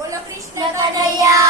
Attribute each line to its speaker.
Speaker 1: બોલો કૃષ્ણ
Speaker 2: કનૈયા